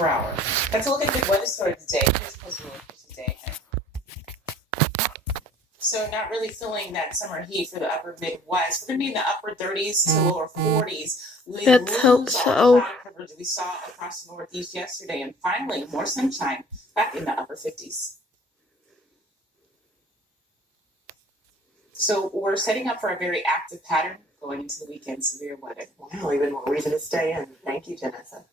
per hour. Let's look at the weather story today. Here's supposed to today. So not really feeling that summer heat for the upper Midwest. We're going to be in the upper 30s to lower 40s. We Let's hope lose so. all the cloud coverage we saw across the Northeast yesterday, and finally more sunshine back in the upper 50s. So we're setting up for a very active pattern going into the weekend, severe weather. Wow, even more reason to stay in. Thank you, Janessa.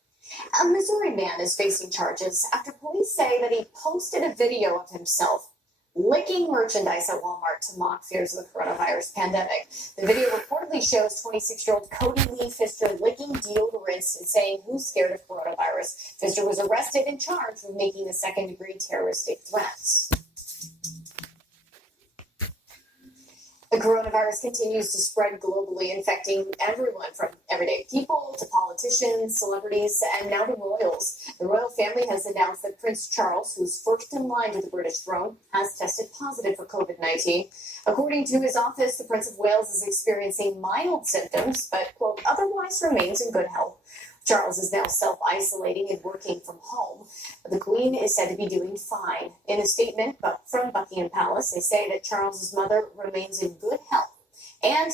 A Missouri man is facing charges after police say that he posted a video of himself licking merchandise at Walmart to mock fears of the coronavirus pandemic. The video reportedly shows 26-year-old Cody Lee Pfister licking deodorants and saying, "Who's scared of coronavirus?" Pfister was arrested and charged with making a second-degree terroristic threat. The coronavirus continues to spread globally, infecting everyone from everyday people to politicians, celebrities, and now the royals. The royal family has announced that Prince Charles, who's first in line to the British throne, has tested positive for COVID-19. According to his office, the Prince of Wales is experiencing mild symptoms, but, quote, otherwise remains in good health. Charles is now self-isolating and working from home. The Queen is said to be doing fine. In a statement from Buckingham Palace, they say that Charles's mother remains in good health. And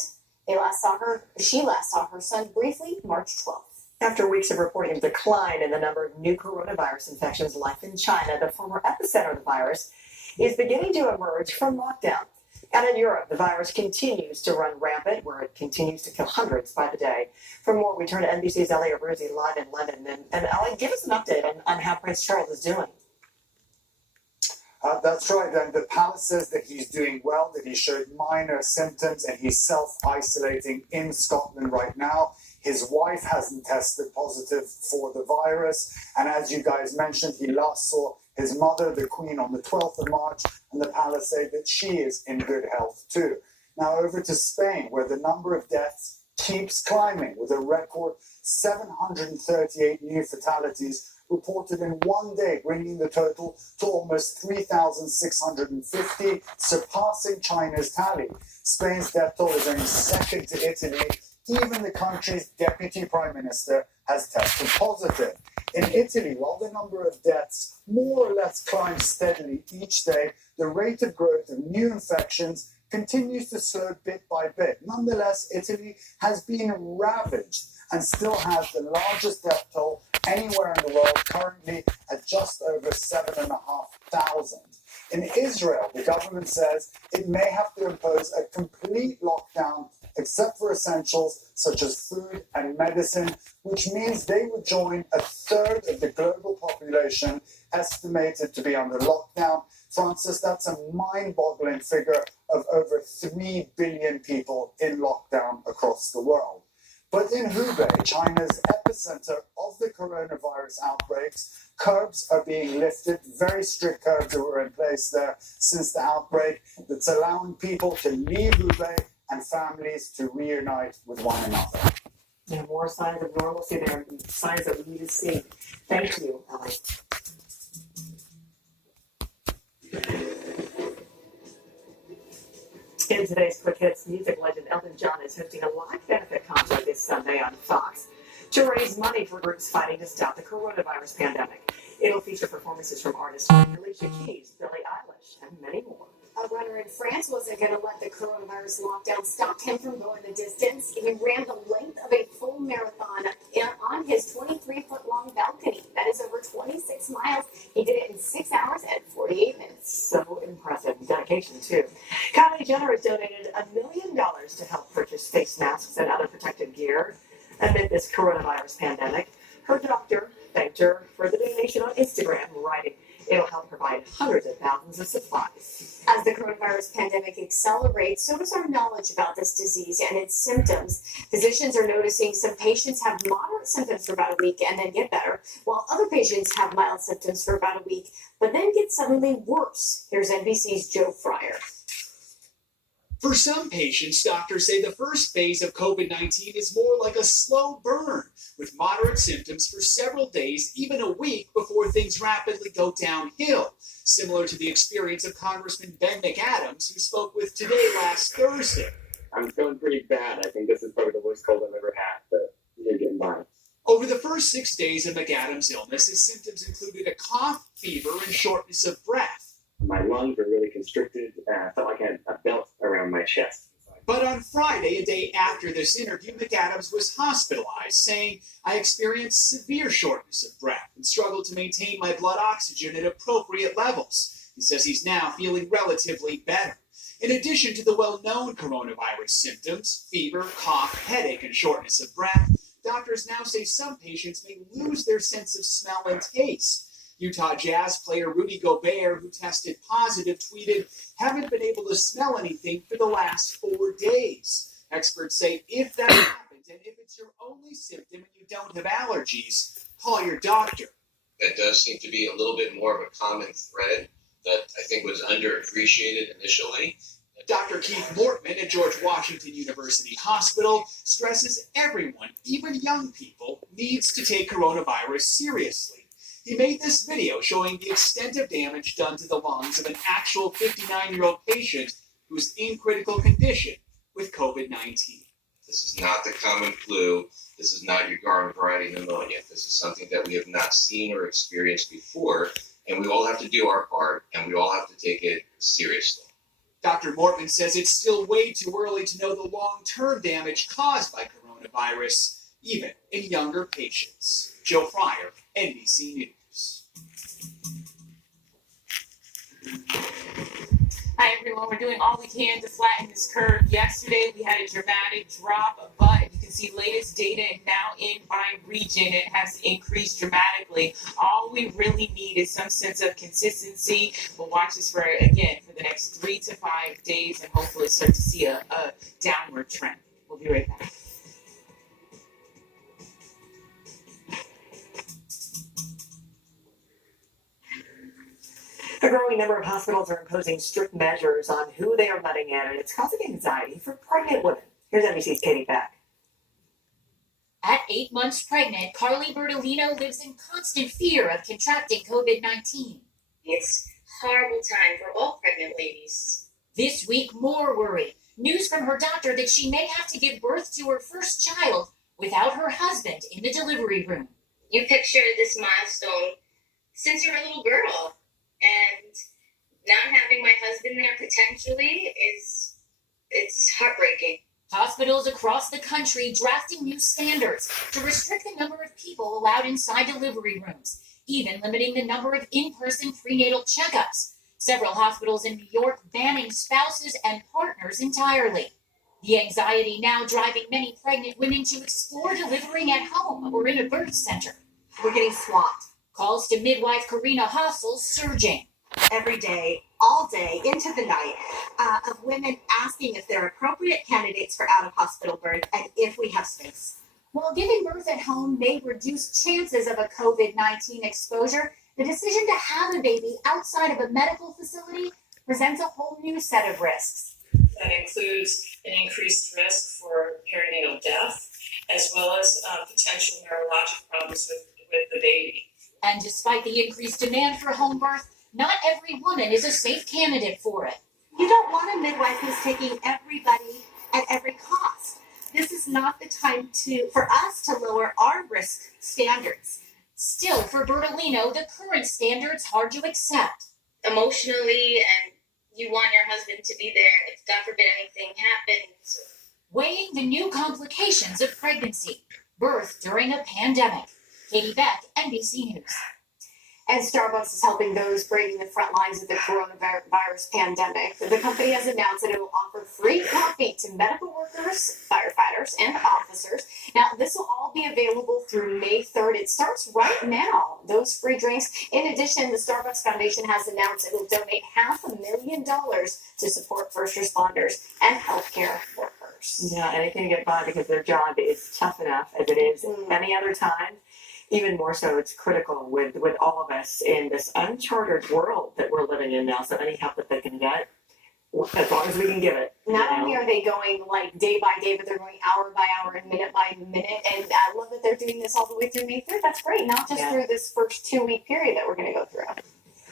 she last saw her son briefly March 12th. After weeks of reporting a decline in the number of new coronavirus infections, life in China, the former epicenter of the virus, is beginning to emerge from lockdown. And in Europe, the virus continues to run rampant, where it continues to kill hundreds by the day. For more, we turn to NBC's Elliot Ruzzi live in London. And Elliot, give us an update on how Prince Charles is doing. That's right, and the palace says that he's doing well, that he showed minor symptoms, and he's self-isolating in Scotland right now. His wife hasn't tested positive for the virus, and as you guys mentioned, he last saw his mother, the Queen, on the 12th of March, and the palace say that she is in good health too. Now over to Spain, where the number of deaths keeps climbing, with a record 738 new fatalities reported in one day, bringing the total to almost 3,650, surpassing China's tally. Spain's death toll is only second to Italy. Even the country's deputy prime minister has tested positive. In Italy, while the number of deaths more or less climbs steadily each day, the rate of growth of new infections continues to slow bit by bit. Nonetheless, Italy has been ravaged and still has the largest death toll anywhere in the world, currently at just over 7,500. In Israel, the government says it may have to impose a complete lockdown except for essentials such as food and medicine, which means they would join a third of the global population estimated to be under lockdown. Francis, that's a mind-boggling figure of over 3 billion people in lockdown across the world. But in Hubei, China's epicenter of the coronavirus outbreaks, curbs are being lifted, very strict curbs that were in place there since the outbreak, that's allowing people to leave Hubei and families to reunite with one another. There are more signs of normalcy there, signs that we need to see. Thank you, Ellie. In today's Quick Hits, music legend Elton John is hosting a live benefit concert this Sunday on Fox to raise money for groups fighting to stop the coronavirus pandemic. It'll feature performances from artists like Alicia Keys, Billie Eilish, and many more. A runner in France wasn't going to let the coronavirus lockdown stop him from going the distance. He ran the length of a full marathon on his 23-foot-long balcony. That is over 26 miles. He did it in 6 hours and 48 minutes. So impressive. Dedication, too. Kylie Jenner has donated $1 million to help purchase face masks and other protective gear amid this coronavirus pandemic. Her doctor thanked her for the donation on Instagram, writing, "It'll help provide hundreds of thousands of supplies." As the coronavirus pandemic accelerates, so does our knowledge about this disease and its symptoms. Physicians are noticing some patients have moderate symptoms for about a week and then get better, while other patients have mild symptoms for about a week, but then get suddenly worse. Here's NBC's Joe Fryer. For some patients, doctors say the first phase of COVID-19 is more like a slow burn, with moderate symptoms for several days, even a week, before things rapidly go downhill, similar to the experience of Congressman Ben McAdams, who spoke with Today last Thursday. I'm feeling pretty bad. I think this is probably the worst cold I've ever had, but you're getting by. Over the first 6 days of McAdams' illness, his symptoms included a cough, fever, and shortness of breath. My lungs were really constricted. I felt like I had a belt around my chest. But on Friday, a day after this interview, McAdams was hospitalized, saying, "I experienced severe shortness of breath and struggled to maintain my blood oxygen at appropriate levels." He says he's now feeling relatively better. In addition to the well-known coronavirus symptoms, fever, cough, headache, and shortness of breath, doctors now say some patients may lose their sense of smell and taste. Utah Jazz player Rudy Gobert, who tested positive, tweeted, "Haven't been able to smell anything for the last 4 days." Experts say if that happens, and if it's your only symptom and you don't have allergies, call your doctor. That does seem to be a little bit more of a common thread that I think was underappreciated initially. Dr. Keith Mortman at George Washington University Hospital stresses everyone, even young people, needs to take coronavirus seriously. He made this video showing the extent of damage done to the lungs of an actual 59-year-old patient who's in critical condition with COVID-19. This is not the common flu. This is not your garden variety pneumonia. This is something that we have not seen or experienced before, and we all have to do our part, and we all have to take it seriously. Dr. Mortman says it's still way too early to know the long-term damage caused by coronavirus, even in younger patients. Joe Fryer, NBC News. Hi everyone, we're doing all we can to flatten this curve. Yesterday we had a dramatic drop, but you can see latest data now in by region. It has increased dramatically. All we really need is some sense of consistency. We'll watch this for the next 3 to 5 days and hopefully start to see a downward trend. We'll be right back. A growing number of hospitals are imposing strict measures on who they are letting in, and it's causing anxiety for pregnant women. Here's NBC's Katie Beck. At 8 months pregnant, Carly Bertolino lives in constant fear of contracting COVID-19. It's a horrible time for all pregnant ladies. This week, more worry. News from her doctor that she may have to give birth to her first child without her husband in the delivery room. You picture this milestone since you're a little girl, and not having my husband there potentially it's heartbreaking. Hospitals across the country drafting new standards to restrict the number of people allowed inside delivery rooms, even limiting the number of in-person prenatal checkups. Several hospitals in New York banning spouses and partners entirely. The anxiety now driving many pregnant women to explore delivering at home or in a birth center. We're getting swamped. Calls to midwife Karina Hossel surging. Every day, all day, into the night, of women asking if they're appropriate candidates for out-of-hospital birth and if we have space. While giving birth at home may reduce chances of a COVID-19 exposure, the decision to have a baby outside of a medical facility presents a whole new set of risks. That includes an increased risk for perinatal death, as well as potential neurologic problems with the baby. And despite the increased demand for home birth, not every woman is a safe candidate for it. You don't want a midwife who's taking everybody at every cost. This is not the time for us to lower our risk standards. Still, for Bertolino, the current standard's hard to accept. Emotionally, and you want your husband to be there if God forbid anything happens. Weighing the new complications of pregnancy, birth during a pandemic. Katie Beck, NBC News. And Starbucks is helping those braving the front lines of the coronavirus pandemic. The company has announced that it will offer free coffee to medical workers, firefighters, and officers. Now, this will all be available through May 3rd. It starts right now, those free drinks. In addition, the Starbucks Foundation has announced it will donate $500,000 to support first responders and healthcare workers. Yeah, and they can get by because their job is tough enough as it is any other time. Even more so, it's critical with all of us in this uncharted world that we're living in now. So any help that they can get, as long as we can give it. Not only are they going like day by day, but they're going hour by hour and minute by minute. And I love that they're doing this all the way through May 3rd. That's great. Not just through this first 2-week period that we're going to go through.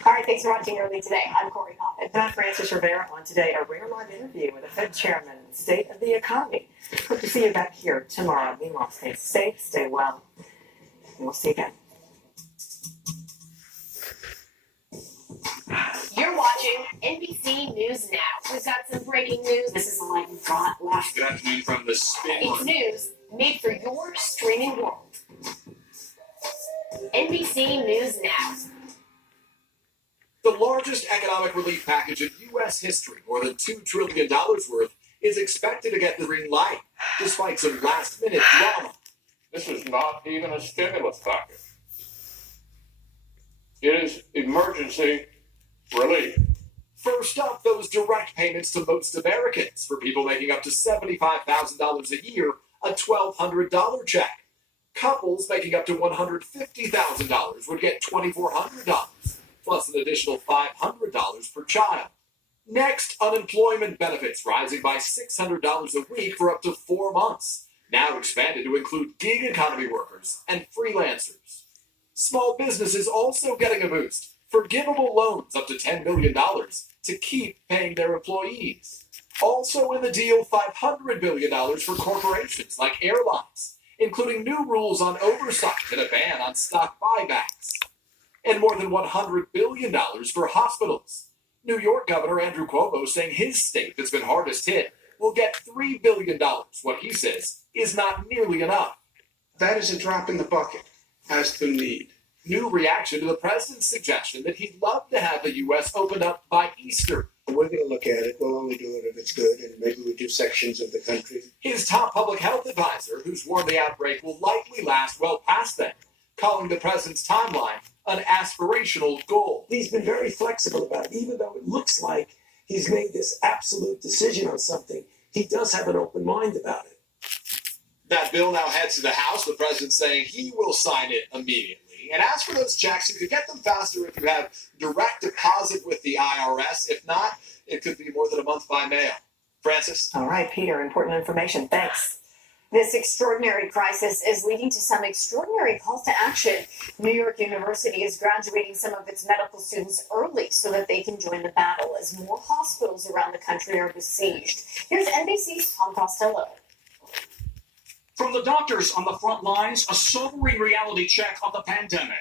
All right, thanks for watching Early Today. I'm Corey Coffin. And I'm Francis Rivera on today, a rare live interview with the Fed Chairman and State of the Economy. Hope to see you back here tomorrow. Meanwhile, stay safe, stay well, We'll see you again. You're watching NBC News Now. We've got some breaking news. This is the line we've got last. Good afternoon from the spin. It's news made for your streaming world. NBC News Now. The largest economic relief package in U.S. history, more than $2 trillion worth, is expected to get the green light, despite some last-minute drama. This is not even a stimulus package. It is emergency relief. First up, those direct payments to most Americans. For people making up to $75,000 a year, a $1,200 check. Couples making up to $150,000 would get $2,400, plus an additional $500 per child. Next, unemployment benefits rising by $600 a week for up to 4 months, now expanded to include gig economy workers and freelancers. Small businesses also getting a boost. Forgivable loans up to $10 million to keep paying their employees. Also in the deal, $500 billion for corporations like airlines, including new rules on oversight and a ban on stock buybacks. And more than $100 billion for hospitals. New York Governor Andrew Cuomo saying his state that's been hardest hit will get $3 billion, what he says is not nearly enough. That is a drop in the bucket as to need. New reaction to the president's suggestion that he'd love to have the U.S. opened up by Easter. We're going to look at it. We'll only do it if it's good, and maybe we do sections of the country. His top public health advisor, who's warned the outbreak will likely last well past then, calling the president's timeline an aspirational goal. He's been very flexible about it. Even though it looks like he's made this absolute decision on something, he does have an open mind about it. That bill now heads to the House, the president saying he will sign it immediately. And as for those checks, you could get them faster if you have direct deposit with the IRS. If not, it could be more than a month by mail. Francis? All right, Peter, important information. Thanks. This extraordinary crisis is leading to some extraordinary calls to action. New York University is graduating some of its medical students early so that they can join the battle as more hospitals around the country are besieged. Here's NBC's Tom Costello. From the doctors on the front lines, a sobering reality check on the pandemic.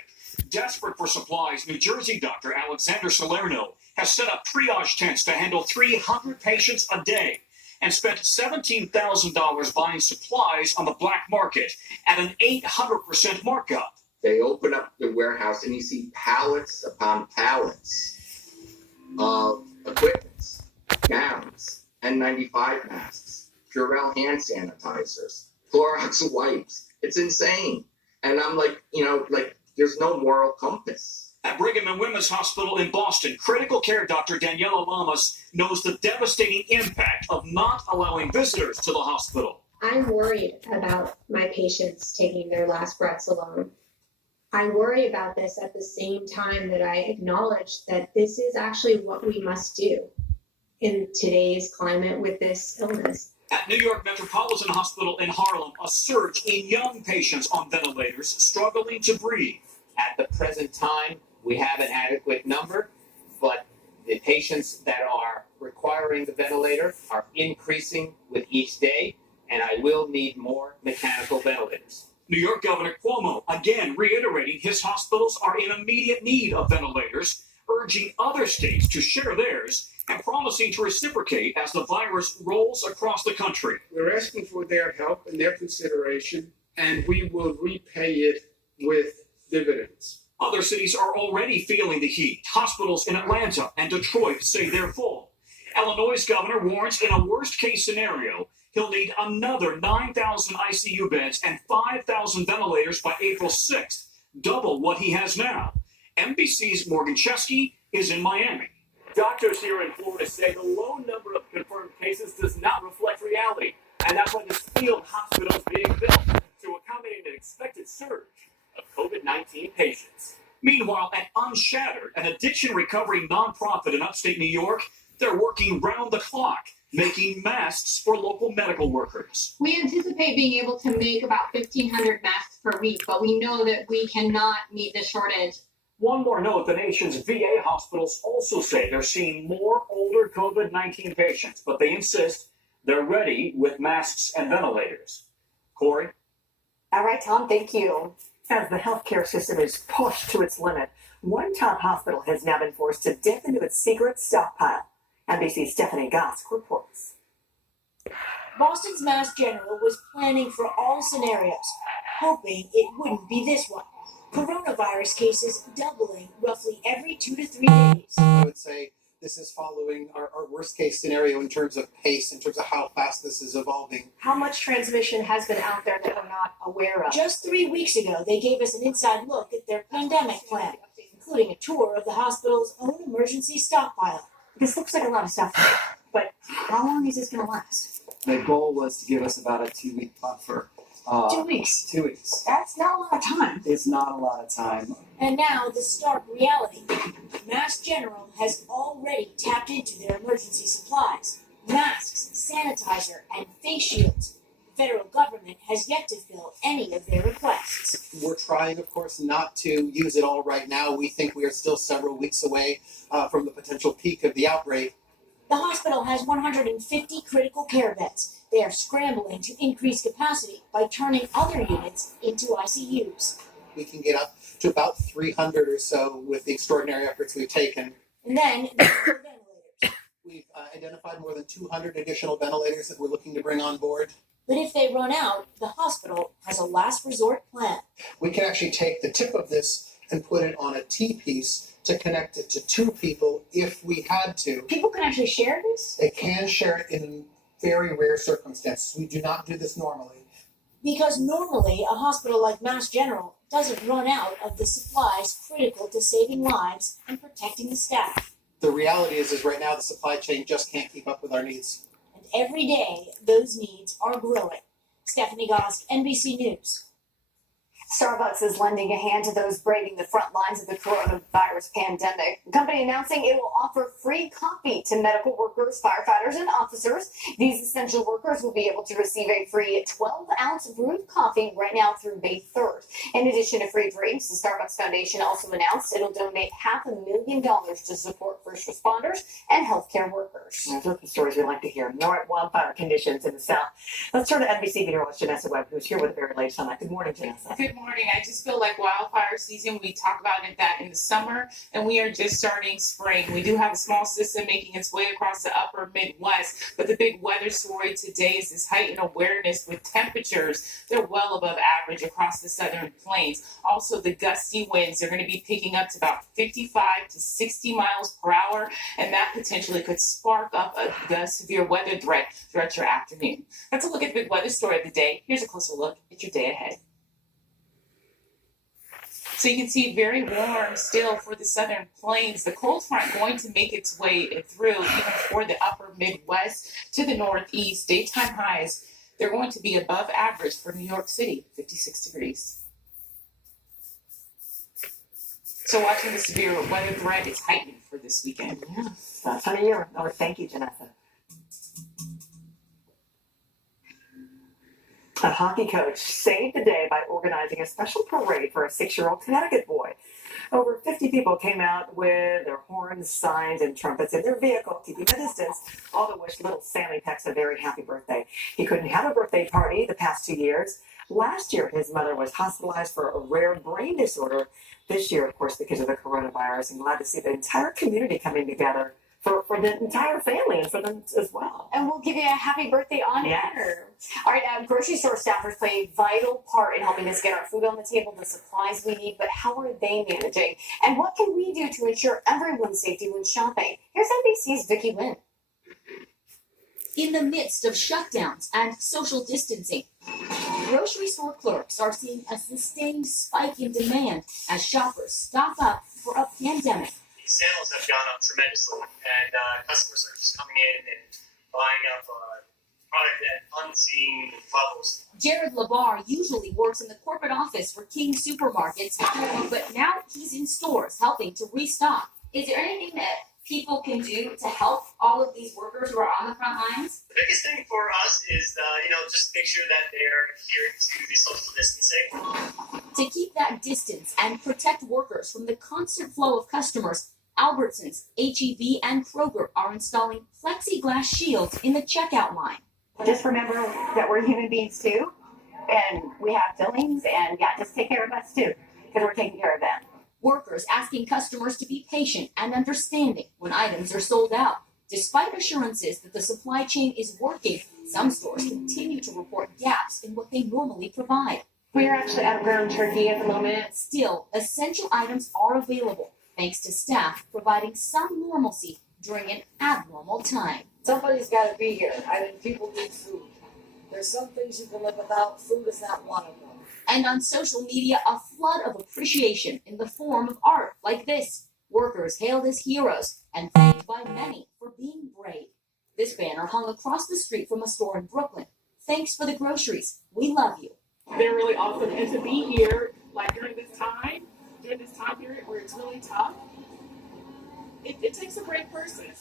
Desperate for supplies, New Jersey doctor Alexander Salerno has set up triage tents to handle 300 patients a day and spent $17,000 buying supplies on the black market at an 800% markup. They open up the warehouse and you see pallets upon pallets of equipment, gowns, N95 masks, Purell hand sanitizers, Clorox wipes. It's insane. And I'm like, there's no moral compass. At Brigham and Women's Hospital in Boston, critical care doctor Daniela Lamas knows the devastating impact of not allowing visitors to the hospital. I'm worried about my patients taking their last breaths alone. I worry about this at the same time that I acknowledge that this is actually what we must do in today's climate with this illness. At New York Metropolitan Hospital in Harlem, a surge in young patients on ventilators struggling to breathe. At the present time, we have an adequate number, but the patients that are requiring the ventilator are increasing with each day, and I will need more mechanical ventilators. New York Governor Cuomo again reiterating his hospitals are in immediate need of ventilators, urging other states to share theirs, and promising to reciprocate as the virus rolls across the country. We're asking for their help and their consideration, and we will repay it with dividends. Other cities are already feeling the heat. Hospitals in Atlanta and Detroit say they're full. Illinois' governor warns in a worst-case scenario, he'll need another 9,000 ICU beds and 5,000 ventilators by April 6th, double what he has now. NBC's Morgan Chesky is in Miami. Doctors here in Florida say the low number of confirmed cases does not reflect reality, and that's why this field hospital is being built to accommodate an expected surge of COVID-19 patients. Meanwhile, at Unshattered, an addiction recovery nonprofit in upstate New York, they're working round the clock, making masks for local medical workers. We anticipate being able to make about 1,500 masks per week, but we know that we cannot meet the shortage. One more note, the nation's VA hospitals also say they're seeing more older COVID-19 patients, but they insist they're ready with masks and ventilators. Corey? All right, Tom, thank you. As the healthcare system is pushed to its limit, one top hospital has now been forced to dip into its secret stockpile. NBC's Stephanie Gosk reports. Boston's Mass General was planning for all scenarios, hoping it wouldn't be this one. Coronavirus cases doubling roughly every 2 to 3 days. I would say this is following our worst case scenario in terms of pace, in terms of how fast this is evolving. How much transmission has been out there that we're not aware of? Just 3 weeks ago, they gave us an inside look at their pandemic plan, including a tour of the hospital's own emergency stockpile. This looks like a lot of stuff, but how long is this going to last? The goal was to give us about a 2-week buffer. 2 weeks. 2 weeks. That's not a lot of time. It's not a lot of time. And now the stark reality. Mass General has already tapped into their emergency supplies. Masks, sanitizer, and face shields. The federal government has yet to fill any of their requests. We're trying, of course, not to use it all right now. We think we are still several weeks away from the potential peak of the outbreak. The hospital has 150 critical care beds. They are scrambling to increase capacity by turning other units into ICUs. We can get up to about 300 or so with the extraordinary efforts we've taken. And then there are ventilators. We've identified more than 200 additional ventilators that we're looking to bring on board. But if they run out, the hospital has a last resort plan. We can actually take the tip of this and put it on a T-piece to connect it to 2 people if we had to. People can actually share this? They can share it in very rare circumstances. We do not do this normally. Because normally a hospital like Mass General doesn't run out of the supplies critical to saving lives and protecting the staff. The reality is right now the supply chain just can't keep up with our needs. And every day those needs are growing. Stephanie Gosk, NBC News. Starbucks is lending a hand to those braving the front lines of the coronavirus pandemic. The company announcing it will offer free coffee to medical workers, firefighters, and officers. These essential workers will be able to receive a free 12-ounce brewed coffee right now through May 3rd. In addition to free drinks, the Starbucks Foundation also announced it'll donate $500,000 to support first responders and healthcare workers. Those are the stories we like to hear. More wildfire conditions in the South. Let's turn to NBC meteorologist Janessa Webb, who's here with the very latest on that. Good morning, Janessa. Good morning. I just feel like wildfire season, we talk about that in the summer, and we are just starting spring. We do have a small system making its way across the upper Midwest, but the big weather story today is this heightened awareness with temperatures. They're well above average across the southern plains. Also, the gusty winds are going to be picking up to about 55 to 60 miles per hour, and that potentially could spark up the severe weather threat throughout your afternoon. That's a look at the big weather story of the day. Here's a closer look at your day ahead. So you can see very warm still for the southern plains. The cold front going to make its way through even for the upper Midwest to the northeast. Daytime highs, they're going to be above average for New York City, 56 degrees. So watching the severe weather threat is heightened for this weekend. Yeah, that time of year. Oh, thank you, Janessa. A hockey coach saved the day by organizing a special parade for a 6-year-old Connecticut boy. Over 50 people came out with their horns, signs, and trumpets in their vehicle, keeping a distance, all to wish little Sammy Pex a very happy birthday. He couldn't have a birthday party the past 2 years. Last year, his mother was hospitalized for a rare brain disorder. This year, of course, because of the coronavirus. I'm glad to see the entire community coming together for the entire family and for them as well. And we'll give you a happy birthday on air. All right, grocery store staffers play a vital part in helping us get our food on the table, the supplies we need, but how are they managing? And what can we do to ensure everyone's safety when shopping? Here's NBC's Vicki Wynn. In the midst of shutdowns and social distancing, grocery store clerks are seeing a sustained spike in demand as shoppers stock up for a pandemic. Sales have gone up tremendously, and customers are just coming in and buying up product at unseen levels. Jared Labar usually works in the corporate office for King Supermarkets, but now he's in stores helping to restock. Is there anything that people can do to help all of these workers who are on the front lines? The biggest thing for us is, just make sure that they're adhering to the social distancing. To keep that distance and protect workers from the constant flow of customers, Albertsons, H-E-B, and Kroger are installing plexiglass shields in the checkout line. Just remember that we're human beings too, and we have fillings, and yeah, just take care of us too, because we're taking care of them. Workers asking customers to be patient and understanding when items are sold out. Despite assurances that the supply chain is working, some stores continue to report gaps in what they normally provide. We're actually out of ground turkey at the moment. Still, essential items are available, thanks to staff providing some normalcy during an abnormal time. Somebody's got to be here. People need food. There's some things you can live without. Food is not one of them. And on social media, a flood of appreciation in the form of art like this. Workers hailed as heroes and thanked by many for being brave. This banner hung across the street from a store in Brooklyn. Thanks for the groceries. We love you. They're really awesome, and to be here, like during this time period where it's really tough, it takes a great person.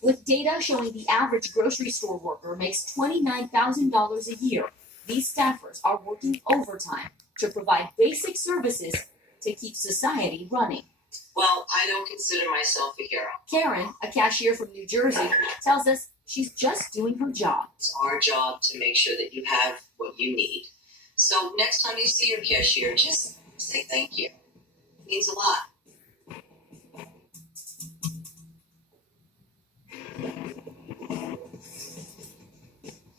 With data showing the average grocery store worker makes $29,000 a year, these staffers are working overtime to provide basic services to keep society running. Well, I don't consider myself a hero. Karen, a cashier from New Jersey, tells us she's just doing her job. It's our job to make sure that you have what you need. So next time you see your cashier, just say thank you. It means a lot.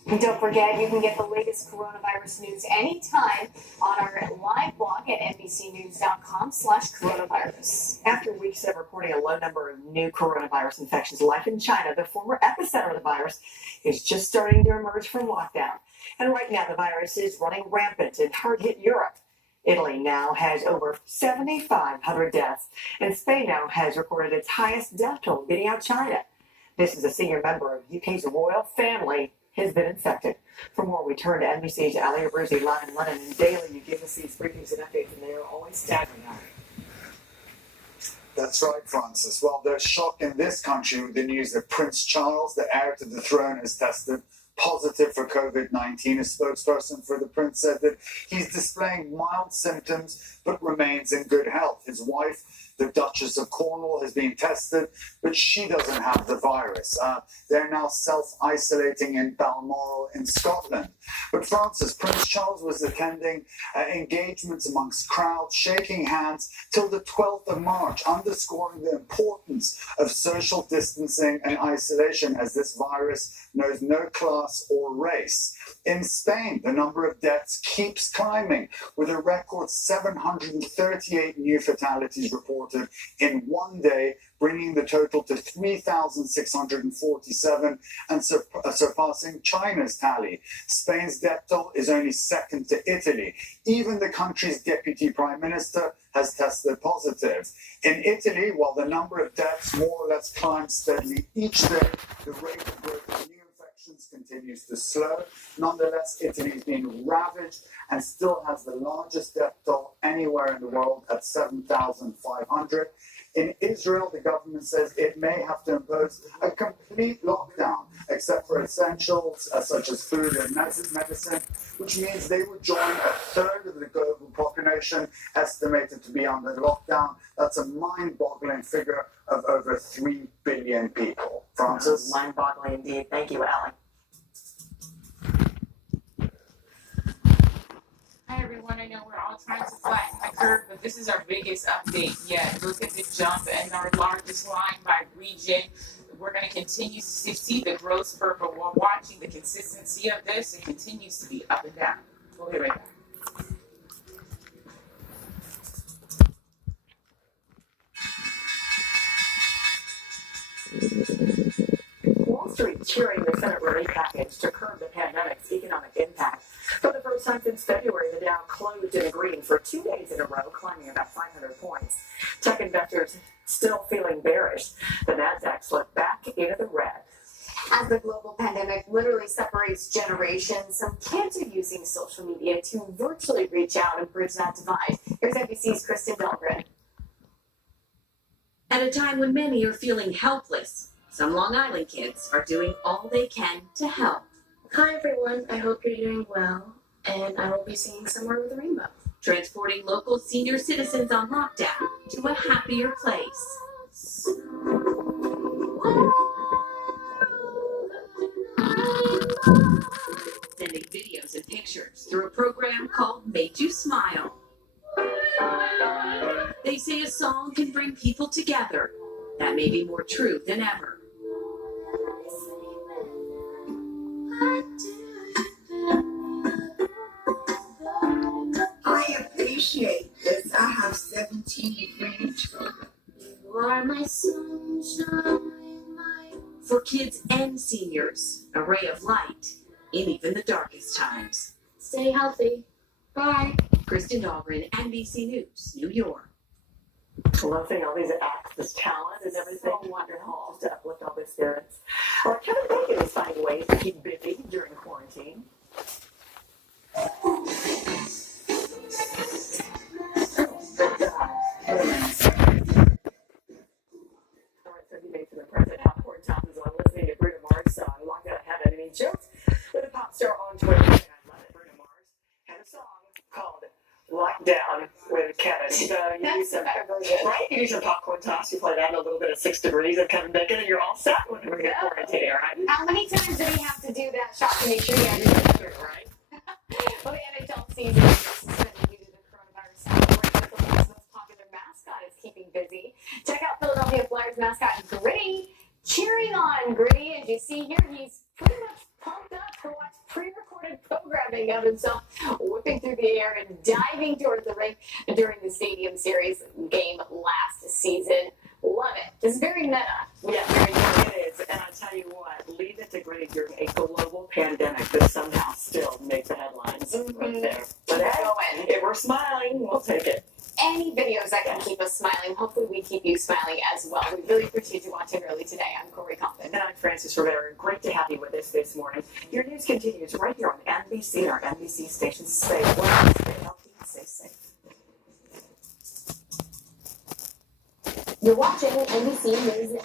And don't forget, you can get the latest coronavirus news anytime on our live blog at NBCnews.com/coronavirus. After weeks of reporting a low number of new coronavirus infections, life in China, the former epicenter of the virus, is just starting to emerge from lockdown. And right now, the virus is running rampant in hard-hit Europe. Italy now has over 7,500 deaths, and Spain now has recorded its highest death toll, beating out China. This is a senior member of UK's royal family has been infected. For more, we turn to NBC's Ali Abruzzi live in London. And daily, you give us these briefings and updates, and they are always staggering. That's right, Francis. Well, there's shock in this country with the news that Prince Charles, the heir to the throne, has tested positive for COVID-19. A spokesperson for the prince said that he's displaying mild symptoms but remains in good health. His wife, the Duchess of Cornwall, has been tested, but she doesn't have the virus. They're now self-isolating in Balmoral in Scotland. But Francis, Prince Charles was attending engagements amongst crowds, shaking hands till the 12th of March, underscoring the importance of social distancing and isolation as this virus knows no class or race. In Spain, the number of deaths keeps climbing, with a record 738 new fatalities reported in one day, bringing the total to 3,647 and surpassing China's tally. Spain's death toll is only second to Italy. Even the country's deputy prime minister has tested positive. In Italy, while the number of deaths more or less climbs steadily each day, the rate of growth of new infections continues to slow. Nonetheless, Italy is being ravaged and still has the largest death toll anywhere in the world at 7,500. In Israel, the government says it may have to impose a complete lockdown, except for essentials such as food and medicine, which means they would join a third of the global population estimated to be under lockdown. That's a mind-boggling figure of over 3 billion people. Francis? Mind-boggling indeed. Thank you, Alan. Hi everyone, I know we're all trying to flatten the curve, but this is our biggest update yet. Look at the jump and our largest line by region. We're going to continue to see the growth spurt, but while watching the consistency of this, it continues to be up and down. We'll be right back. Wall Street cheering the Senate relief package to curb the pandemic's economic impact. For the first time since February, the Dow closed in green for 2 days in a row, climbing about 500 points. Tech investors still feeling bearish. The Nasdaq slipped back into the red. As the global pandemic literally separates generations, some kids are using social media to virtually reach out and bridge that divide. Here's NBC's Kristen Dahlgren. At a time when many are feeling helpless, some Long Island kids are doing all they can to help. Hi everyone, I hope you're doing well, and I will be singing Somewhere Over the Rainbow. Transporting local senior citizens on lockdown to a happier place. Sending videos and pictures through a program called Made You Smile. They say a song can bring people together. That may be more true than ever. I appreciate this. I have 17 grandchildren. You are my sunshine, my... For kids and seniors, a ray of light in even the darkest times. Stay healthy. Bye. Kristen Dahlgren, NBC News, New York. Loving all these acts, this talent and everything. So wonderful to uplift all their spirits. Well, Kevin Bacon is finding ways to keep busy during quarantine. Popcorn Top is on listening to Bruno Mars song Locked Out of Heaven. I mean, jokes with a pop star on Twitter. I love it. Bruno Mars had a song called Locked Down with Kevin. So you do some, right? You do some popcorn toss. You play that in a little bit of 6 degrees of Kevin Bacon, and you're all set when we get quarantine, right? How many times do we have to do that shot to make sure you have your right? Well, the NHL season is suspended due to the coronavirus outbreak, but the league's most popular mascot is keeping busy. Check out Philadelphia Flyers mascot Gritty, cheering on Gritty. As you see here, he's pretty much pumped up to watch pre-recorded programming of himself whipping through the air and diving towards the rink during the Stadium Series game last season. Love it. This is very meta. Yeah, very much it is. And I tell you what, leave it to Gritty during a global pandemic that somehow still makes the headlines right there. But hey, if we're smiling, we'll take it. Any videos that can keep us smiling, hopefully we keep you smiling as well. We really appreciate you watching early today. I'm Corey Coffin. And I'm Francis Rivera. Great to have you with us this morning. Your news continues right here on NBC and our NBC stations. Stay well, stay healthy, and stay safe. You're watching NBC News Now.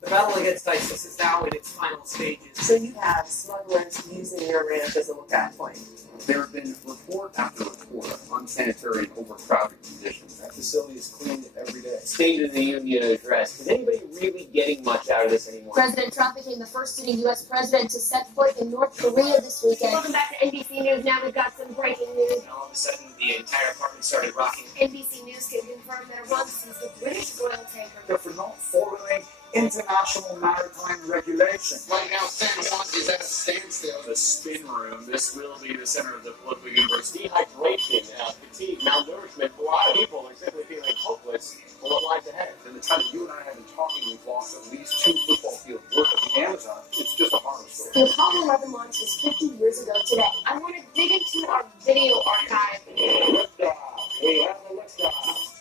The battle against ISIS is now in its final stages. So you have smugglers using your ranch as a lookout point. There have been report after report of unsanitary and overcrowded conditions. That facility is cleaned every day. State of the Union address. Is anybody really getting much out of this anymore? President Trump became the first sitting U.S. president to set foot in North Korea this weekend. Welcome back to NBC News. Now we've got some breaking news. And all of a sudden, the entire apartment started rocking. NBC News can confirm that Iran seized the British oil tanker. For not following international maritime regulation. Right now, San Juan is at a standstill. The spin room. This will be the center of the political universe. Dehydration, fatigue, malnourishment. A lot of people are simply feeling hopeless for what lies ahead. In the time that you and I have been talking, we've lost at least 2 football fields worth of the Amazon. It's just a horror story. The Apollo 11 launch was 50 years ago today. I want to dig into our video archive. Liftoff. We have the liftoff.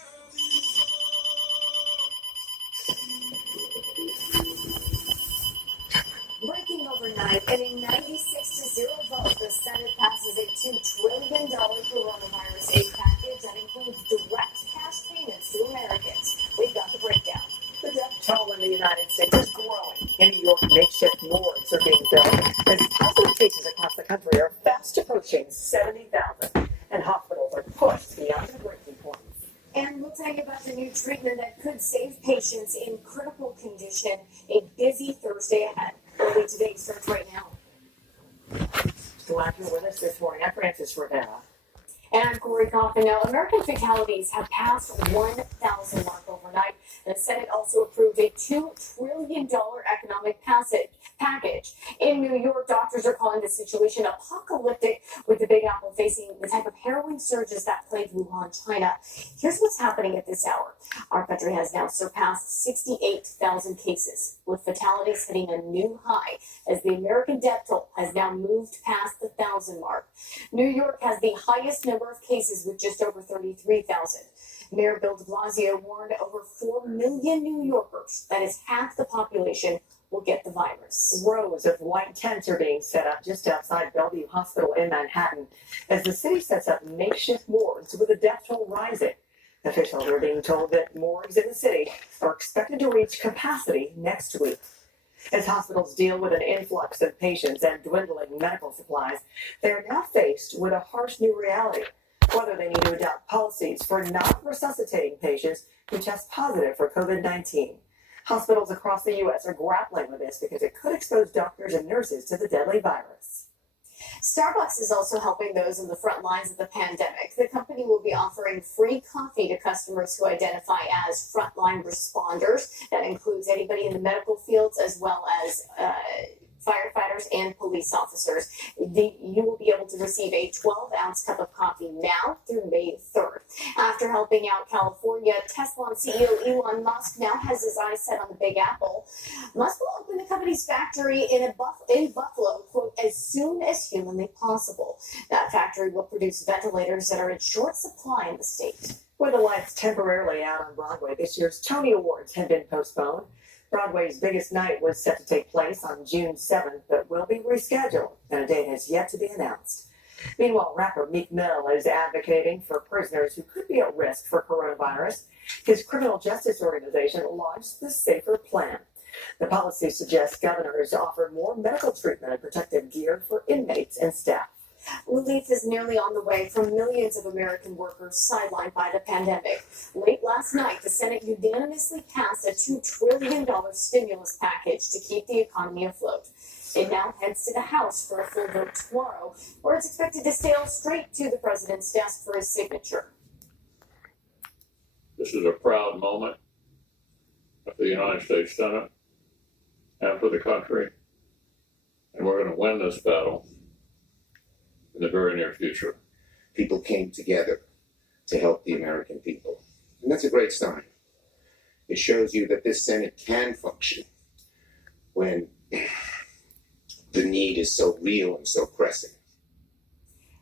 Breaking overnight, in a 96-0 vote, the Senate passes a $2 trillion coronavirus aid package that includes direct cash payments to Americans. We've got the breakdown. The death toll in the United States is growing. In New York, makeshift morgues are being built as positive cases across the country are fast approaching 70,000, and hospitals are pushed beyond their breaking points. And we'll tell you about the new treatment that could save patients in critical condition. A busy Thursday ahead. Early today starts right now. Glad you're with us this morning. I'm Francis Rivera. And I'm Corey Coffin. Now, American fatalities have passed 1,000 mark overnight. The Senate also approved a $2 trillion economic package. In New York, doctors are calling the situation apocalyptic, with the Big Apple facing the type of harrowing surges that plagued Wuhan, China. Here's what's happening at this hour. Our country has now surpassed 68,000 cases, with fatalities hitting a new high as the American death toll has now moved past the 1,000 mark. New York has the highest number of cases with just over 33,000. Mayor Bill de Blasio warned over 4 million New Yorkers, that is half the population, will get the virus. Rows of white tents are being set up just outside Bellevue Hospital in Manhattan as the city sets up makeshift morgues with the death toll rising. Officials are being told that morgues in the city are expected to reach capacity next week. As hospitals deal with an influx of patients and dwindling medical supplies, they are now faced with a harsh new reality: whether they need to adopt policies for not resuscitating patients who test positive for COVID-19. Hospitals across the U.S. are grappling with this because it could expose doctors and nurses to the deadly virus. Starbucks is also helping those on the front lines of the pandemic. The company will be offering free coffee to customers who identify as frontline responders. That includes anybody in the medical fields as well as firefighters and police officers. You will be able to receive a 12-ounce cup of coffee now through May 3rd. After helping out California, Tesla CEO Elon Musk now has his eyes set on the Big Apple. Musk will open the company's factory in Buffalo, quote, as soon as humanly possible. That factory will produce ventilators that are in short supply in the state. With the lights temporarily out on Broadway, this year's Tony Awards have been postponed. Broadway's biggest night was set to take place on June 7th, but will be rescheduled, and a date has yet to be announced. Meanwhile, rapper Meek Mill is advocating for prisoners who could be at risk for coronavirus. His criminal justice organization launched the Safer Plan. The policy suggests governors offer more medical treatment and protective gear for inmates and staff. Relief is nearly on the way for millions of American workers sidelined by the pandemic. Late last night, the Senate unanimously passed a $2 trillion stimulus package to keep the economy afloat. It now heads to the House for a full vote tomorrow, where it's expected to sail straight to the president's desk for his signature. This is a proud moment for the United States Senate and for the country, and we're going to win this battle in the very near future. People came together to help the American people. And that's a great sign. It shows you that this Senate can function when the need is so real and so pressing.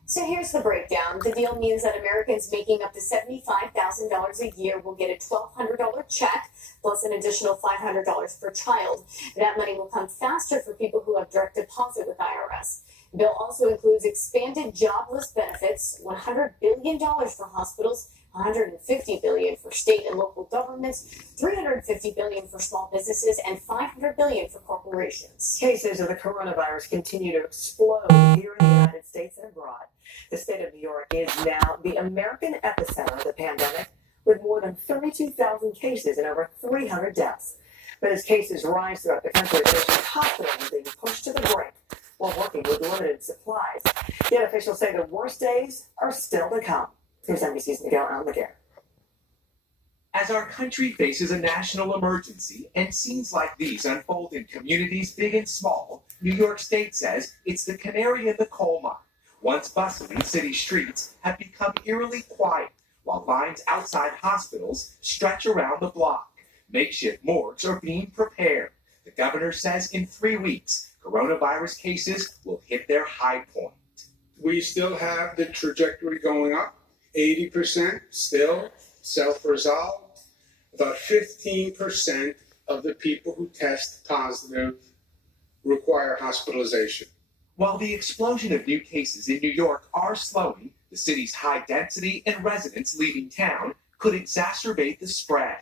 So here's the breakdown. The deal means that Americans making up to $75,000 a year will get a $1,200 check plus an additional $500 per child. That money will come faster for people who have direct deposit with IRS. The bill also includes expanded jobless benefits, $100 billion for hospitals, $150 billion for state and local governments, $350 billion for small businesses, and $500 billion for corporations. Cases of the coronavirus continue to explode here in the United States and abroad. The state of New York is now the American epicenter of the pandemic, with more than 32,000 cases and over 300 deaths. But as cases rise throughout the country, patients' hospitals are being pushed to the brink while working with limited supplies. Yet officials say the worst days are still to come. Here's NBC's Miguel Almaguer. As our country faces a national emergency and scenes like these unfold in communities big and small, New York State says it's the canary in the coal mine. Once bustling city streets have become eerily quiet, while lines outside hospitals stretch around the block. Makeshift morgues are being prepared. The governor says in 3 weeks, coronavirus cases will hit their high point. We still have the trajectory going up, 80% still self-resolved. About 15% of the people who test positive require hospitalization. While the explosion of new cases in New York are slowing, the city's high density and residents leaving town could exacerbate the spread.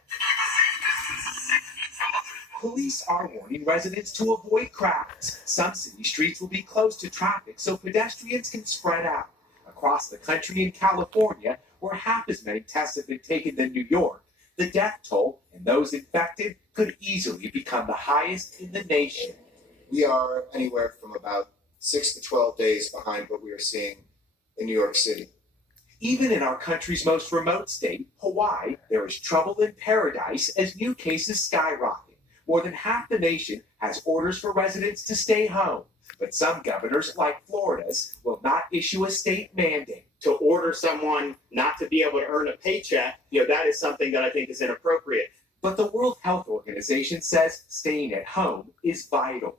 Police are warning residents to avoid crowds. Some city streets will be closed to traffic so pedestrians can spread out. Across the country in California, where half as many tests have been taken than New York, the death toll and those infected could easily become the highest in the nation. We are anywhere from about 6 to 12 days behind what we are seeing in New York City. Even in our country's most remote state, Hawaii, there is trouble in paradise as new cases skyrocket. More than half the nation has orders for residents to stay home, but some governors, like Florida's, will not issue a state mandate. To order someone not to be able to earn a paycheck, that is something that I think is inappropriate. But the World Health Organization says staying at home is vital.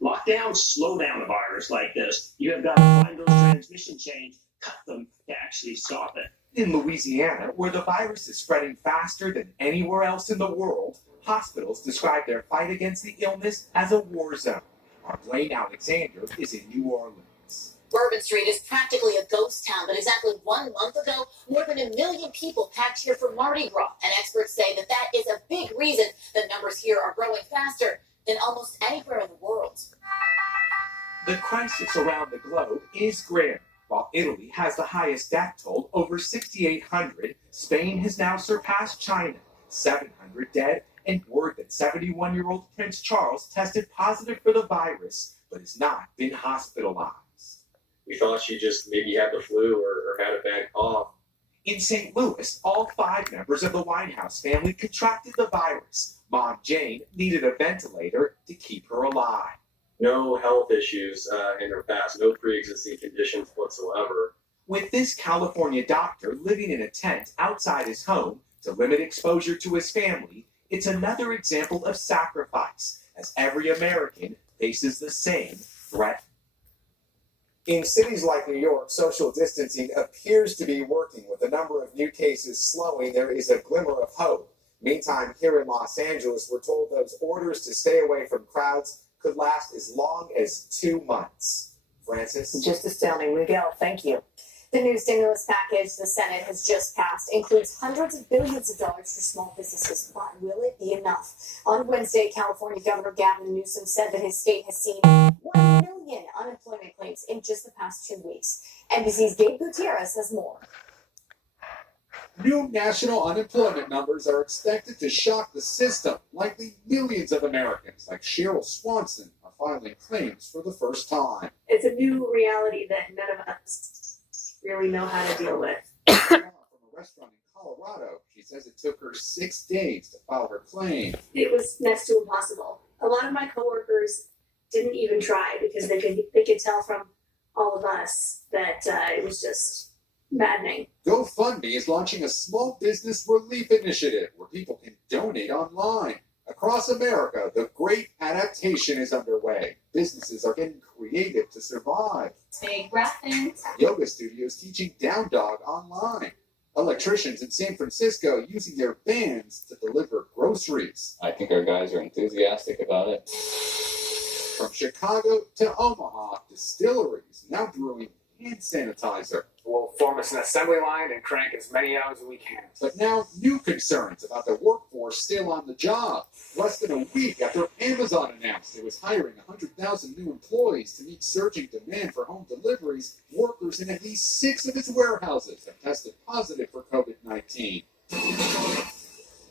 Lockdowns slow down a virus like this. You have got to find those transmission chains, cut them to actually stop it. In Louisiana, where the virus is spreading faster than anywhere else in the world, hospitals describe their fight against the illness as a war zone. Our Blaine Alexander is in New Orleans. Bourbon Street is practically a ghost town, but exactly 1 month ago, more than 1 million people packed here for Mardi Gras, and experts say that is a big reason the numbers here are growing faster than almost anywhere in the world. The crisis around the globe is grim. While Italy has the highest death toll, over 6,800, Spain has now surpassed China, 700 dead, and word that 71-year-old Prince Charles tested positive for the virus, but has not been hospitalized. We thought she just maybe had the flu or had a bad cough. In St. Louis, all 5 members of the Winehouse family contracted the virus. Mom Jane needed a ventilator to keep her alive. No health issues in her past, no pre-existing conditions whatsoever. With this California doctor living in a tent outside his home to limit exposure to his family, it's another example of sacrifice, as every American faces the same threat. In cities like New York, social distancing appears to be working. With the number of new cases slowing, there is a glimmer of hope. Meantime, here in Los Angeles, we're told those orders to stay away from crowds could last as long as 2 months. Francis? Just astounding. Miguel, thank you. The new stimulus package the Senate has just passed includes hundreds of billions of dollars for small businesses, but will it be enough? On Wednesday, California Governor Gavin Newsom said that his state has seen 1 million unemployment claims in just the past 2 weeks. NBC's Gabe Gutierrez has more. New national unemployment numbers are expected to shock the system. Likely millions of Americans, like Cheryl Swanson, are filing claims for the first time. It's a new reality that none of us really know how to deal with. From a restaurant in Colorado, she says it took her 6 days to file her claim. It was next to impossible. A lot of my coworkers didn't even try because they could tell from all of us that it was just maddening. GoFundMe is launching a small business relief initiative where people can donate online. Across America, the great adaptation is underway. Businesses are getting creative to survive. Big breath-ins. Yoga studios teaching down dog online. Electricians in San Francisco using their vans to deliver groceries. I think our guys are enthusiastic about it. From Chicago to Omaha, distilleries now brewing hand sanitizer. We'll form us an assembly line and crank as many out as we can. But now new concerns about the workforce still on the job. Less than a week after Amazon announced it was hiring 100,000 new employees to meet surging demand for home deliveries, workers in at least 6 of its warehouses have tested positive for COVID-19.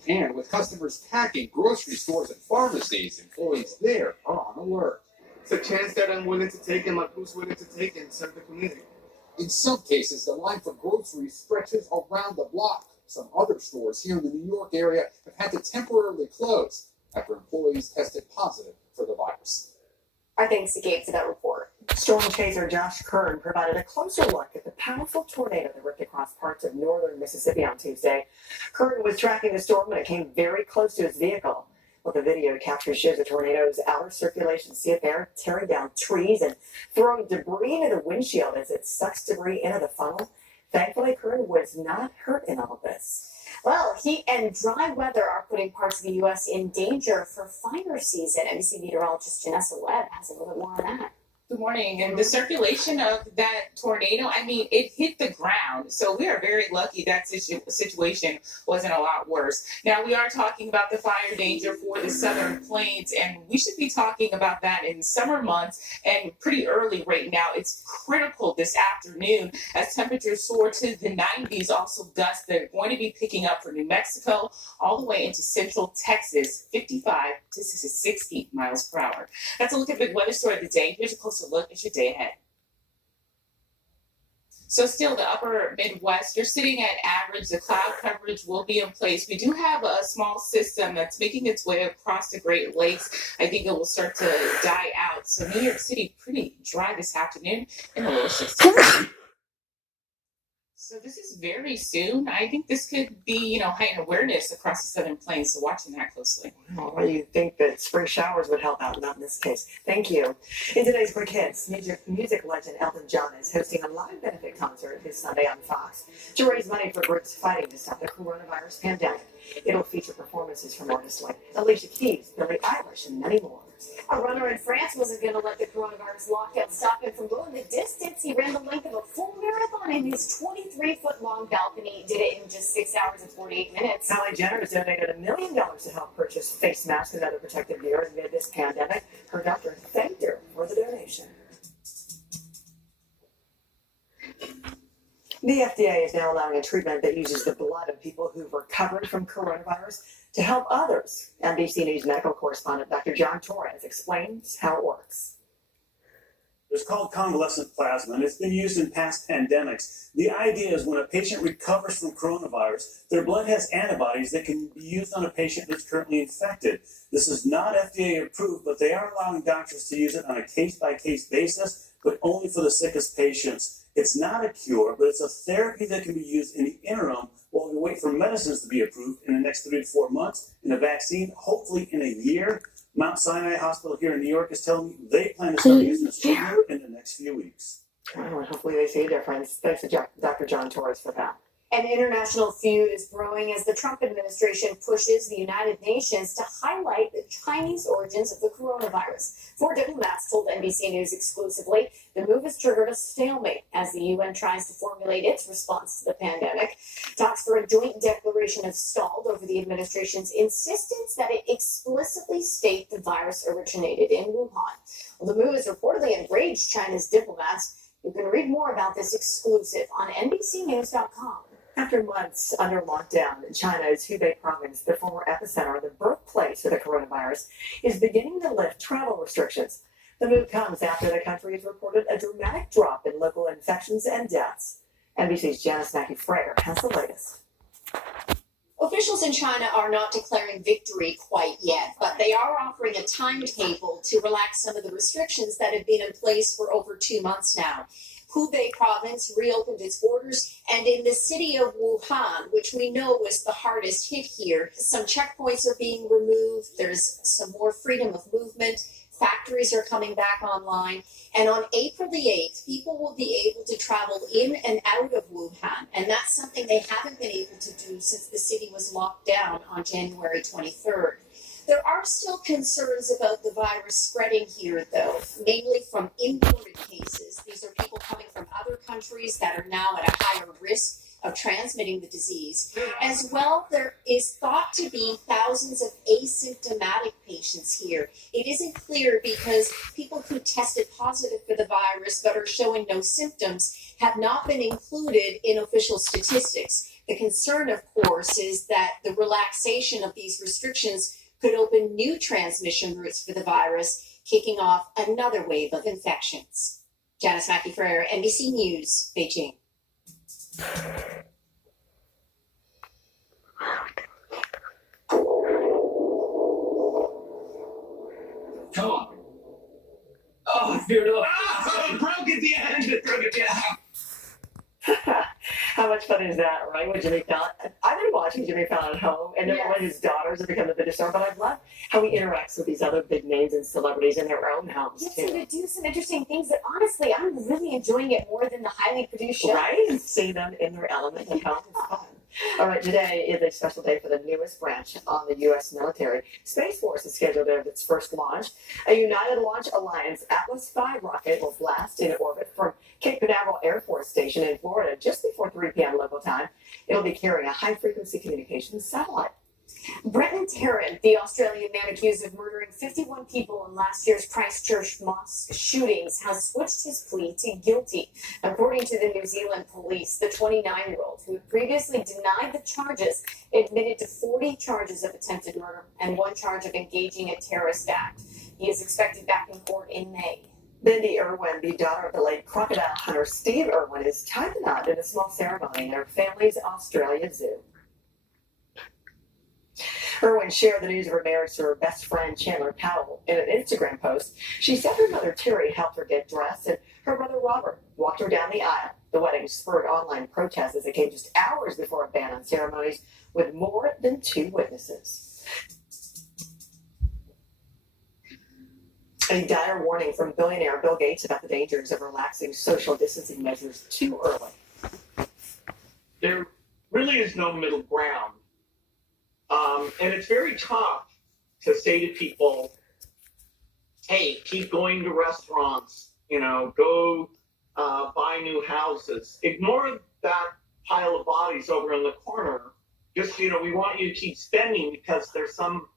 And with customers packing grocery stores and pharmacies, employees there are on alert. It's a chance that I'm willing to take and my crew's willing to take and serve the community. In some cases, the line for groceries stretches around the block. Some other stores here in the New York area have had to temporarily close after employees tested positive for the virus. Our thanks to Gabe for that report. Storm chaser Josh Kern provided a closer look at the powerful tornado that ripped across parts of northern Mississippi on Tuesday. Kern was tracking the storm when it came very close to his vehicle. Well, the video capture shows the tornado's outer circulation sea of air tearing down trees and throwing debris into the windshield as it sucks debris into the funnel. Thankfully, Kern was not hurt in all of this. Well, heat and dry weather are putting parts of the U.S. in danger for fire season. NBC meteorologist Janessa Webb has a little bit more on that. Good morning. And the circulation of that tornado, I mean, it hit the ground. So we are very lucky that situation wasn't a lot worse. Now, we are talking about the fire danger for the Southern Plains, and we should be talking about that in summer months and pretty early right now. It's critical this afternoon as temperatures soar to the 90s. Also, gusts that are going to be picking up for New Mexico all the way into central Texas, 55 to 60 miles per hour. That's a look at the weather story of the day. Here's a closer look at your day ahead. So still the upper Midwest, you're sitting at average. The cloud coverage will be in place. We do have a small system that's making its way across the Great Lakes. I think it will start to die out. So New York City pretty dry this afternoon in the lower 60s. So this is very soon. I think this could be, heightened awareness across the Southern Plains. So watching that closely. Well, you think that spring showers would help out, not in this case. Thank you. In today's Quick Hits, music legend Elton John is hosting a live benefit concert this Sunday on Fox to raise money for groups fighting to stop the coronavirus pandemic. It'll feature performances from artists like Alicia Keys, Billie Eilish, and many more. A runner in France wasn't going to let the coronavirus lockdown stop him from going the distance. He ran the length of a full marathon in his 23-foot-long balcony. Did it in just 6 hours and 48 minutes. Kylie Jenner has donated $1 million to help purchase face masks and other protective gear amid this pandemic. Her doctor thanked her for the donation. The FDA is now allowing a treatment that uses the blood of people who've recovered from coronavirus to help others. NBC News medical correspondent Dr. John Torres explains how it works. It's called convalescent plasma, and it's been used in past pandemics. The idea is when a patient recovers from coronavirus, their blood has antibodies that can be used on a patient that's currently infected. This is not FDA approved, but they are allowing doctors to use it on a case-by-case basis, but only for the sickest patients. It's not a cure, but it's a therapy that can be used in the interim while we wait for medicines to be approved in the next 3 to 4 months, and a vaccine, hopefully in a year. Mount Sinai Hospital here in New York is telling me they plan to start using this treatment in the next few weeks. Oh, hopefully they see a difference. Thanks to Dr. John Torres for that. An international feud is brewing as the Trump administration pushes the United Nations to highlight the Chinese origins of the coronavirus. 4 diplomats told NBC News exclusively the move has triggered a stalemate as the UN tries to formulate its response to the pandemic. Talks for a joint declaration have stalled over the administration's insistence that it explicitly state the virus originated in Wuhan. Well, the move has reportedly enraged China's diplomats. You can read more about this exclusive on NBCnews.com. After months under lockdown, China's Hubei province, the former epicenter, the birthplace of the coronavirus, is beginning to lift travel restrictions. The move comes after the country has reported a dramatic drop in local infections and deaths. NBC's Janice Mackey-Frayer has the latest. Officials in China are not declaring victory quite yet, but they are offering a timetable to relax some of the restrictions that have been in place for over 2 months now. Hubei province reopened its borders, and in the city of Wuhan, which we know was the hardest hit here, some checkpoints are being removed. There's some more freedom of movement. Factories are coming back online. And on April the 8th, people will be able to travel in and out of Wuhan. And that's something they haven't been able to do since the city was locked down on January 23rd. There are still concerns about the virus spreading here, though, mainly from imported cases. These are people coming from other countries that are now at a higher risk of transmitting the disease. As well, there is thought to be thousands of asymptomatic patients here. It isn't clear because people who tested positive for the virus but are showing no symptoms have not been included in official statistics. The concern, of course, is that the relaxation of these restrictions could open new transmission routes for the virus, kicking off another wave of infections. Janice Mackey-Frayer, NBC News, Beijing. Come on. Oh, it veered off. Oh, it broke at the end. It broke at the end. How much fun is that, right? With Jimmy Fallon. I've been watching Jimmy Fallon at home, and one of his daughters have become the biggest star, but I love how he interacts with these other big names and celebrities in their own homes, Yes, too. and to do some interesting things that, honestly, I'm really enjoying it more than the highly produced show. Right? See them in their element at home. It's fun. All right, today is a special day for the newest branch on the U.S. military. Space Force is scheduled to have its first launch. A United Launch Alliance Atlas V rocket will blast into orbit from Cape Canaveral Air Force Station in Florida just before 3 p.m. local time. It'll be carrying a high-frequency communications satellite. Brenton Tarrant, the Australian man accused of murdering 51 people in last year's Christchurch mosque shootings, has switched his plea to guilty. According to the New Zealand police, the 29-year-old, who had previously denied the charges, admitted to 40 charges of attempted murder and 1 charge of engaging a terrorist act. He is expected back in court in May. Bindi Irwin, the daughter of the late crocodile hunter Steve Irwin, is tied the knot in a small ceremony in her family's Australia zoo. Irwin shared the news of her marriage to her best friend Chandler Powell in an Instagram post. She said her mother Terry helped her get dressed and her brother Robert walked her down the aisle. The wedding spurred online protests as it came just hours before a ban on ceremonies with more than 2 witnesses. A dire warning from billionaire Bill Gates about the dangers of relaxing social distancing measures too early. There really is no middle ground. And it's very tough to say to people, hey, keep going to restaurants, go buy new houses. Ignore that pile of bodies over in the corner. Just, we want you to keep spending because there's some,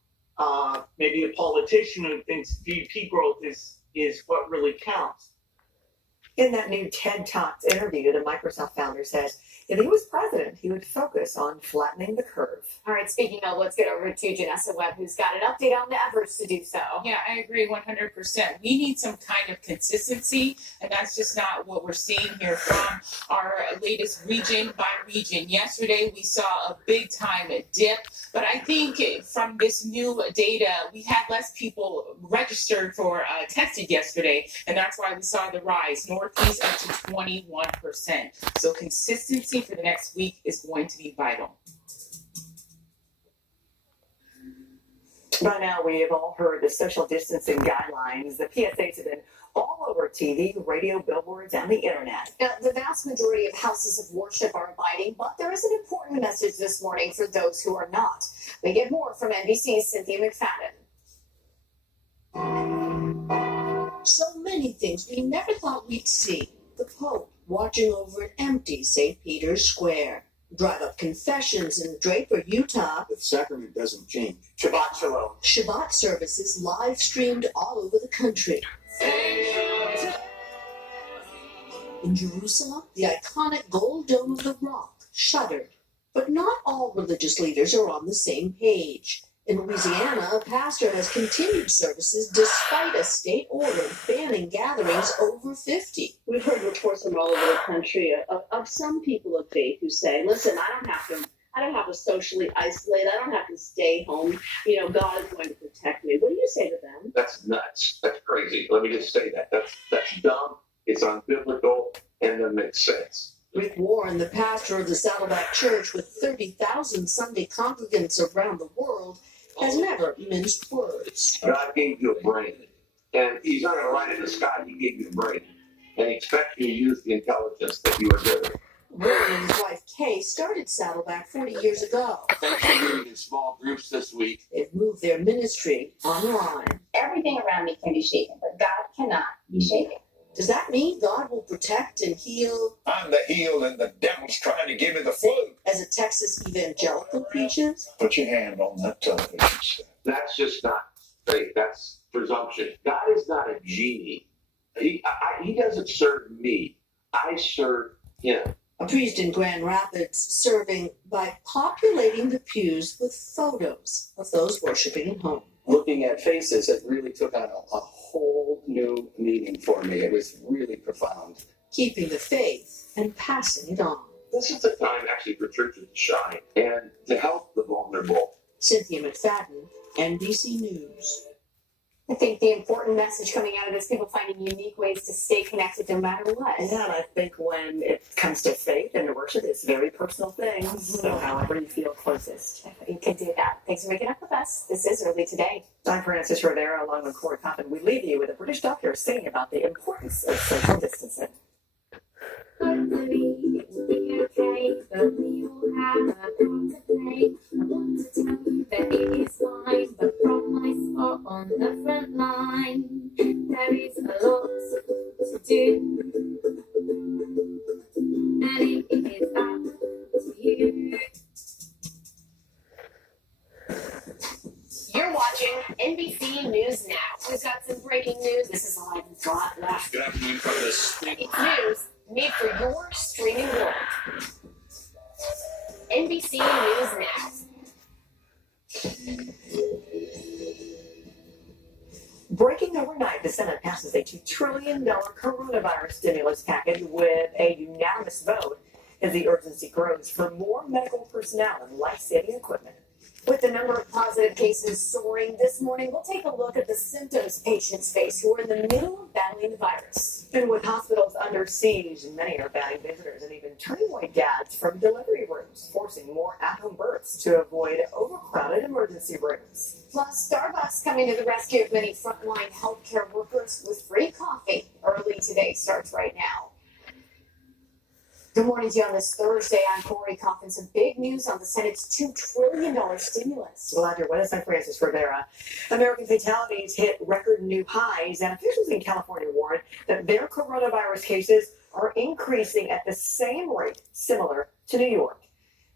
maybe a politician who thinks GDP growth is what really counts. In that new TED Talks interview, the Microsoft founder says if he was president, he would focus on flattening the curve. All right, speaking of, let's get over to Janessa Webb, who's got an update on the efforts to do so. Yeah, I agree 100%. We need some kind of consistency, and that's just not what we're seeing here from our latest region by region. Yesterday, we saw a big time dip, but I think from this new data, we had less people registered for tested yesterday, and that's why we saw the rise. Northeast up to 21%. So consistency for the next week is going to be vital. By now, we have all heard the social distancing guidelines. The PSAs have been all over TV, radio, billboards, and the internet. Now, the vast majority of houses of worship are abiding, but there is an important message this morning for those who are not. We get more from NBC's Cynthia McFadden. So many things we never thought we'd see. The Pope watching over an empty St. Peter's Square. Drive-up confessions in Draper, Utah. The sacrament doesn't change. Shabbat Shalom. Shabbat services live streamed all over the country. In Jerusalem, the iconic gold dome of the Rock shuttered. But not all religious leaders are on the same page. In Louisiana, a pastor has continued services despite a state order banning gatherings over 50. We've heard reports from all over the country of some people of faith who say, listen, I don't have to socially isolate. I don't have to stay home. You know, God is going to protect me. What do you say to them? That's nuts. That's crazy. Let me just say that. That's dumb. It's unbiblical and doesn't make sense. Rick Warren, the pastor of the Saddleback Church with 30,000 Sunday congregants around the world, has never minced words. God gave you a brain, and He's not going to write in the sky. He gave you a brain, and He expects you to use the intelligence that you are given. Warren and his wife Kay started Saddleback 40 years ago. Thanks for meeting in small groups this week. They've moved their ministry online. Everything around me can be shaken, but God cannot be shaken. Does that mean God will protect and heal? I'm the heel and the devil's trying to give me the flu. As a Texas evangelical preaches? Put your hand on that television set. That's just not faith. That's presumption. God is not a genie. He doesn't serve me. I serve Him. A priest in Grand Rapids serving by populating the pews with photos of those worshiping at home. Looking at faces, it really took on a whole new meaning for me. It was really profound. Keeping the faith and passing it on. This is the time actually for churches to shine and to help the vulnerable. Cynthia McFadden, NBC News. I think the important message coming out of this, people finding unique ways to stay connected no matter what. Yeah, and I think when it comes to faith and to worship, it's very personal things. Mm-hmm. So however you feel closest. You can do that. Thanks for waking up with us. This is Early Today. I'm Francis Rivera along with Corey Coffin. We leave you with a British doctor singing about the importance of social distancing. Hopefully it will be okay, but we all have a part to play. I want to tell you that it is fine, but from my spot on the front line, there is a lot to do, and it is up to you. You're watching NBC News Now. We've got some breaking news. This is all I've got left. Good afternoon from this. It's news made for your streaming world. NBC News Now. Breaking overnight, the Senate passes a $2 trillion coronavirus stimulus package with a unanimous vote as the urgency grows for more medical personnel and life-saving equipment. With the number of positive cases soaring this morning, we'll take a look at the symptoms patients face who are in the middle of battling the virus. And with hospitals under siege, many are banning visitors and even turning away dads from delivery rooms, forcing more at-home births to avoid overcrowded emergency rooms. Plus, Starbucks coming to the rescue of many frontline healthcare workers with free coffee. Early Today starts right now. Good morning to you on this Thursday. I'm Corey Coffin. Some big news on the Senate's $2 trillion stimulus. Glad you're with us. I'm Francis Rivera. American fatalities hit record new highs, and officials in California warned that their coronavirus cases are increasing at the same rate similar to New York.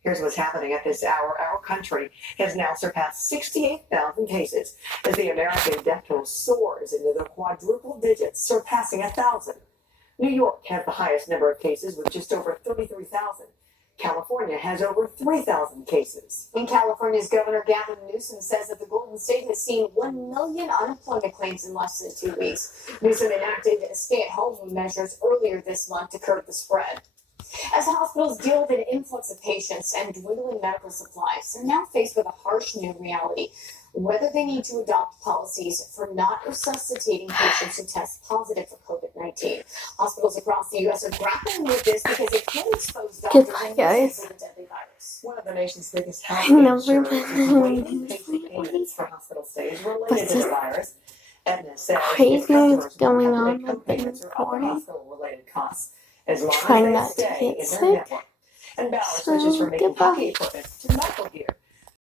Here's what's happening at this hour. Our country has now surpassed 68,000 cases as the American death toll soars into the quadruple digits, surpassing 1,000. New York has the highest number of cases with just over 33,000. California has over 3,000 cases. In California's Governor Gavin Newsom says that the Golden State has seen 1 million unemployment claims in less than 2 weeks. Newsom enacted stay-at-home measures earlier this month to curb the spread. As hospitals deal with an influx of patients and dwindling medical supplies, they're now faced with a harsh new reality: whether they need to adopt policies for not resuscitating patients who test positive for COVID-19. Hospitals across the U.S. are grappling with this because it can expose doctors Goodbye, and guys. nurses to the deadly virus. One of the nation's biggest health I never insurers been is waiving in basic payments for hospital stays related What's to the this virus. Aetna says crazy its customers will going have to on make with the co-payments or other recording? hospital-related costs as long Trying as not they to stay get in their sick. network. And Bauer switches from making Goodbye. hockey equipment to medical gear.